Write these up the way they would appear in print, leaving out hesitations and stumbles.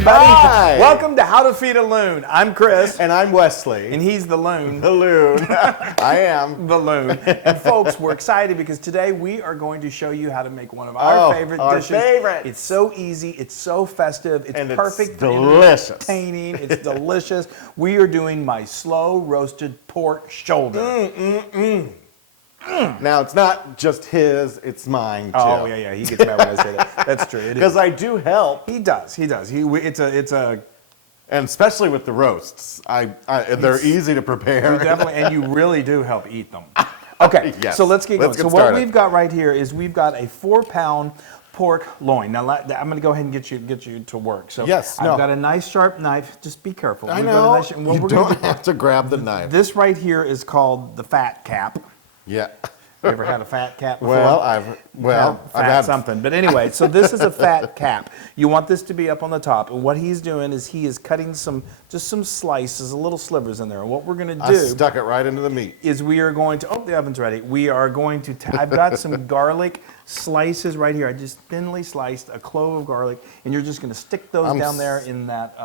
everybody. Hi. Welcome to How to Feed a Loon. I'm Chris. And I'm Wesley. And he's the Loon. The Loon. I am. The Loon. And folks, we're excited because today we are going to show you how to make one of our favorite dishes. Favorite. It's so easy. It's so festive. It's and perfect. It's delicious. Entertaining. It's delicious. We are doing my slow roasted pork shoulder. Now, it's not just his, it's mine, too. Oh, yeah. He gets mad when I say that. That's true. Because I do help. He does. It's a And especially with the roasts. They're easy to prepare. definitely, and you really do help eat them. Okay, Yes. so let's get going. So started. what we've got right here is we've got a 4-pound pork loin. Now I'm going to go ahead and get you to work. So Yes, I've got a nice sharp knife. Just be careful. I We've got a know. nice- and what You we're gonna don't have to grab the knife. This right here is called the fat cap. Yeah. You ever had a fat cap before? Well, I've had something. But anyway, so this is a fat cap. You want this to be up on the top. And what he's doing is he is cutting some slices, little slivers in there. And what we're going to do I stuck it right into the meat. is we are going to, the oven's ready. We are going to, I've got some garlic slices right here. I just thinly sliced a clove of garlic, and you're just going to stick those down there in that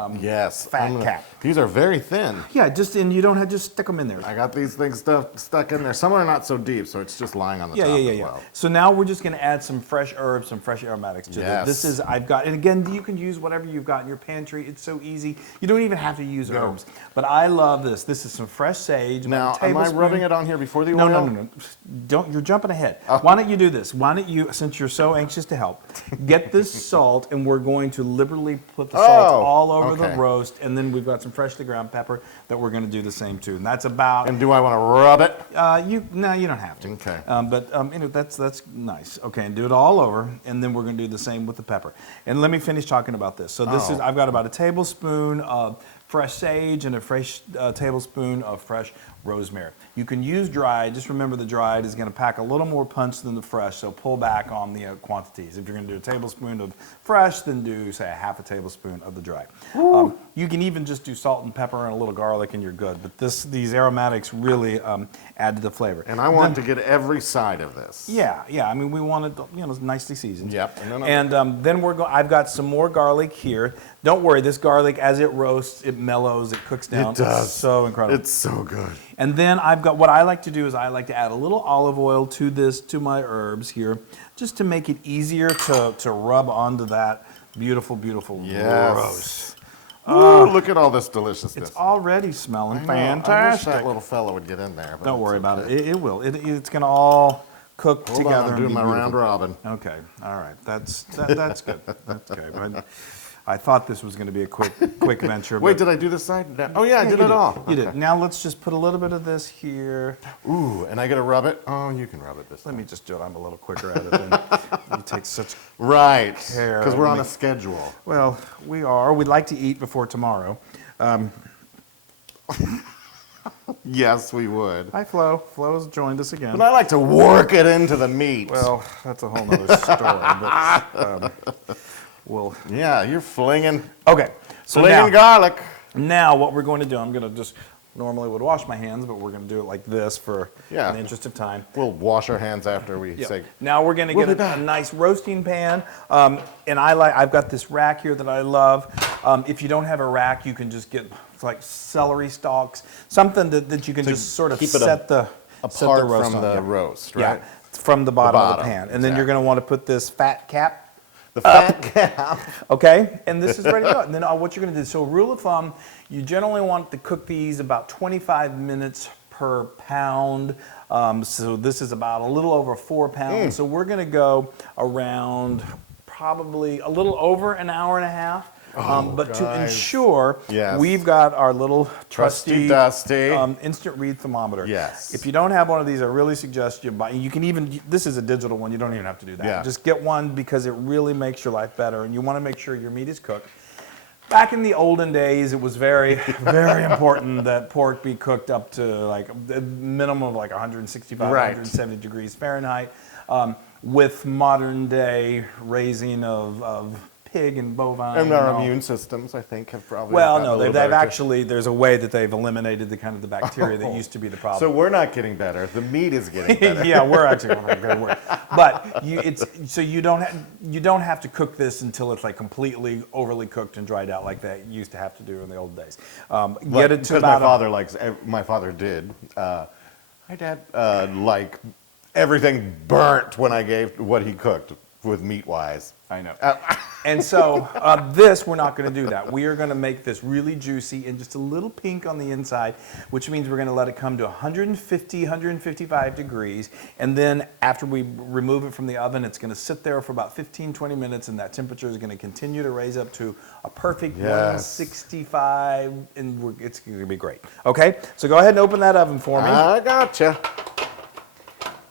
fat cap. These are very thin. Yeah, and you don't have to just stick them in there. I got these things stuck in there. Some are not so deep, so it's just lying on the top as well. So now we're just going to add some fresh herbs, some fresh aromatics to this. This is, and again, you can use whatever you've got in your pantry. It's so easy. You don't even have to use herbs. But I love this. This is some fresh sage. Now, am I rubbing it on here before the oil? No. Don't. You're jumping ahead. Why don't you do this? Why don't you, since you're so anxious to help, get this salt, and we're going to liberally put the salt all over the roast, and then we've got some freshly ground pepper that we're going to do the same too. And that's about. And do I want to rub it? No, you don't have to. Okay. But that's nice. Okay, and do it all over, and then we're going to do the same with the pepper. And let me finish talking about this. So this is, I've got about a tablespoon of fresh sage and a fresh tablespoon of fresh rosemary. You can use dried. Just remember the dried is going to pack a little more punch than the fresh, so pull back on the quantities. If you're going to do a tablespoon of fresh, then do, say, a half a tablespoon of the dried. You can even just do salt and pepper and a little garlic, and you're good. But these aromatics really add to the flavor. And I want to get every side of this. Yeah. I mean, we want it, nicely seasoned. Yep. And then I've got some more garlic here. Don't worry, this garlic, as it roasts, it mellows, it cooks down. It does. It's so incredible. It's so good. And then I've got, what I like to do is I like to add a little olive oil to my herbs here, just to make it easier to rub onto that beautiful, beautiful roast. Ooh, look at all this deliciousness. It's already smelling fantastic. I wish that little fella would get in there. Don't worry about it. It will. It's going to all cook Hold together. on, I'm doing my round robin. Okay, all right. That's good. That's good. I thought this was going to be a quick venture. Wait, did I do this side? No. Oh yeah, I did it all. You did. Now let's just put a little bit of this here. Ooh, and I got to rub it? Oh, you can rub it this time. Let me just do it. I'm a little quicker at it than you take such care. Because we're on a schedule. Well, we are. We'd like to eat before tomorrow. Yes, we would. Hi, Flo. Flo's joined us again. But I like to work it into the meat. Well, that's a whole nother story. But, yeah, you're flinging. Okay. So flinging garlic. Now what we're going to do, I'm going to just, normally would wash my hands, but we're going to do it like this for in the interest of time. We'll wash our hands after we say. Now we're going to get a nice roasting pan, and I've got this rack here that I love. If you don't have a rack, you can just get like celery stalks, something that you can just sort of set the roast from the roast, right? Yeah, from the bottom of the pan, and then you're going to want to put this fat cap. The fat cap. Okay, and this is ready to go. And then what you're going to do, so rule of thumb, you generally want to cook these about 25 minutes per pound. So this is about a little over 4 pounds. So we're going to go around probably a little over an hour and a half. But to ensure, we've got our little trusty dusty instant read thermometer. Yes. If you don't have one of these, I really suggest you buy. You can even, this is a digital one. You don't even have to do that. Yeah. Just get one because it really makes your life better, and you want to make sure your meat is cooked. Back in the olden days, it was very, very important that pork be cooked up to like a minimum of like 165, 170 degrees Fahrenheit. With modern day raising of pig and bovine. And our all. immune systems, I think, have probably Well, gotten a no, little they've better, too. actually, there's a way that they've eliminated the kind of the bacteria that used to be the problem. So we're not getting better. The meat is getting better. Yeah, we're actually going to work. But you don't have to cook this until it's like completely overly cooked and dried out like they used to have to do in the old days. Get it to Because about my father did. My dad like everything burnt when I gave what he cooked with meat wise. I know. And so this, we're not going to do that. We are going to make this really juicy and just a little pink on the inside, which means we're going to let it come to 150, 155 degrees. And then after we remove it from the oven, it's going to sit there for about 15, 20 minutes, and that temperature is going to continue to raise up to a perfect 165, and it's going to be great. Okay? So go ahead and open that oven for me. I gotcha.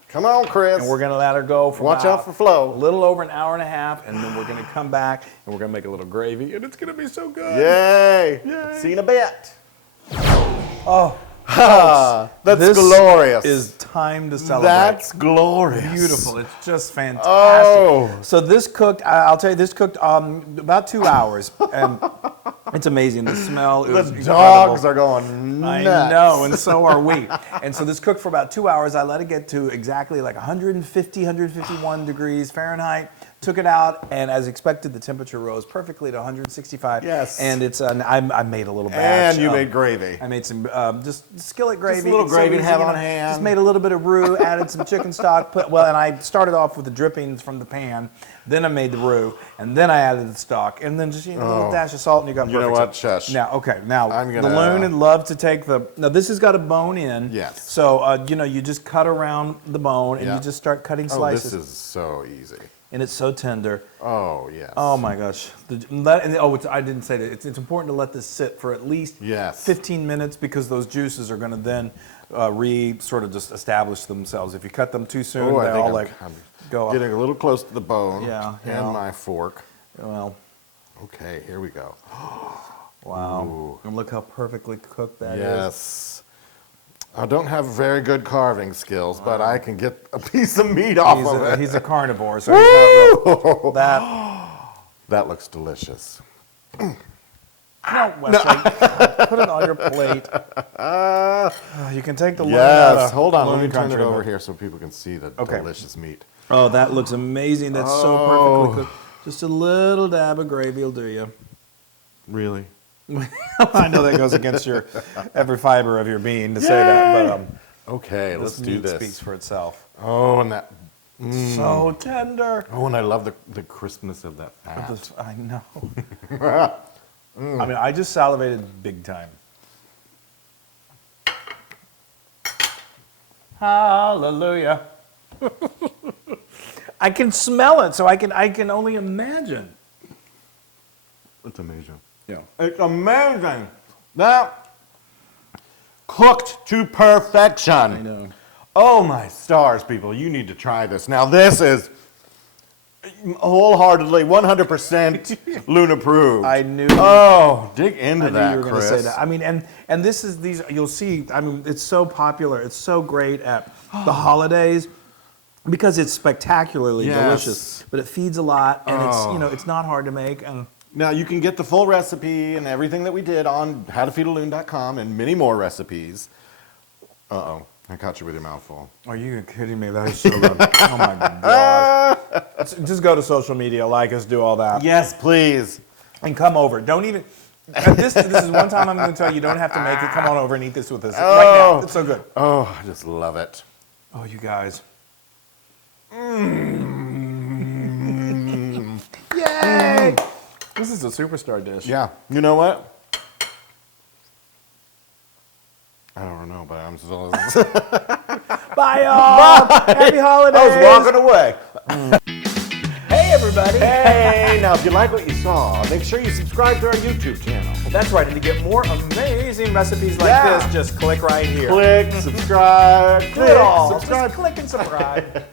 Come on, Chris. And we're going to let her go for Watch out for Flo. a little over an hour and a half, and then we're going to come back, and we're going to make a little gravy, and it's going to be so good. Yay. Yay. See you in a bit. Oh, that's this glorious. is time to celebrate. That's glorious. Beautiful. It's just fantastic. Oh. So this cooked, I'll tell you, this cooked about 2 hours, and it's amazing. The smell is The incredible. dogs are going nuts. I know, and so are we. And so this cooked for about 2 hours. I let it get to exactly like 150, 151 degrees Fahrenheit. Took it out, and as expected, the temperature rose perfectly to 165. Yes. And it's I made a little batch. And you made gravy. I made some just skillet gravy. Just a little gravy to easy, have on hand. Just made a little bit of roux, added some chicken stock. And I started off with the drippings from the pan. Then I made the roux, and then I added the stock, and then just a little dash of salt, and you got perfect. You know what? stuff. Shush. Now, okay. Now I'm the gonna- loon would love to take the. Now this has got a bone in. Yes. So you just cut around the bone, and Yeah. you just start cutting Oh, slices. this is so easy. And it's so tender. Oh, yes. Oh my gosh! I didn't say that. It's important to let this sit for at least Yes. 15 minutes because those juices are going to then sort of just establish themselves. If you cut them too soon, Oh, I they think all I'm go up. getting a little close to the bone. Yeah, And yeah. my fork. Well, Okay, here we go. wow! Ooh. And look how perfectly cooked that is. Yes. I don't have very good carving skills, but I can get a piece of meat off of it. He's a carnivore, so he's not real. That looks delicious. No, Wesley, put it on your plate. You can take the loon out Yes. of Hold on. Loon Let me turn it Country. over here so people can see the Okay. delicious meat. Oh, that looks amazing. That's so perfectly cooked. Just a little dab of gravy will do you. Really? I know that goes against your every fiber of your being to say that, but Okay, let's this do meat this. speaks for itself. Oh, and that. So tender. Oh, and I love the crispness of that fat. I know. I mean, I just salivated big time. Hallelujah. I can smell it, so I can only imagine. It's amazing. Yeah. It's amazing. That cooked to perfection. I know. Oh my stars, people! You need to try this. Now this is wholeheartedly 100% Loon approved. I knew. Oh, dig into I knew that, you were going to Chris. say that. I mean, and this is these. You'll see. I mean, it's so popular. It's so great at the holidays because it's spectacularly Yes. delicious. But it feeds a lot, and it's not hard to make. And Now you can get the full recipe and everything that we did on howtofeedaloon.com and many more recipes. Uh-oh, I caught you with your mouth full. are you kidding me? That is so good. Oh my gosh! Just go to social media, like us, do all that, Yes, please. and come over. Don't even. This is one time I'm going to tell you, you don't have to make it. Come on over and eat this with us right now. It's so good. Oh, I just love it. Oh, you guys. Yay! This is a superstar dish. Yeah. You know what? I don't know, but I'm still. Bye, y'all. Happy holidays. I was walking away. Hey, everybody. Hey, now if you like what you saw, make sure you subscribe to our YouTube channel. That's right. And to get more amazing recipes like Yeah. this, just click right here. Click, subscribe, Do it all. subscribe. Just click and subscribe.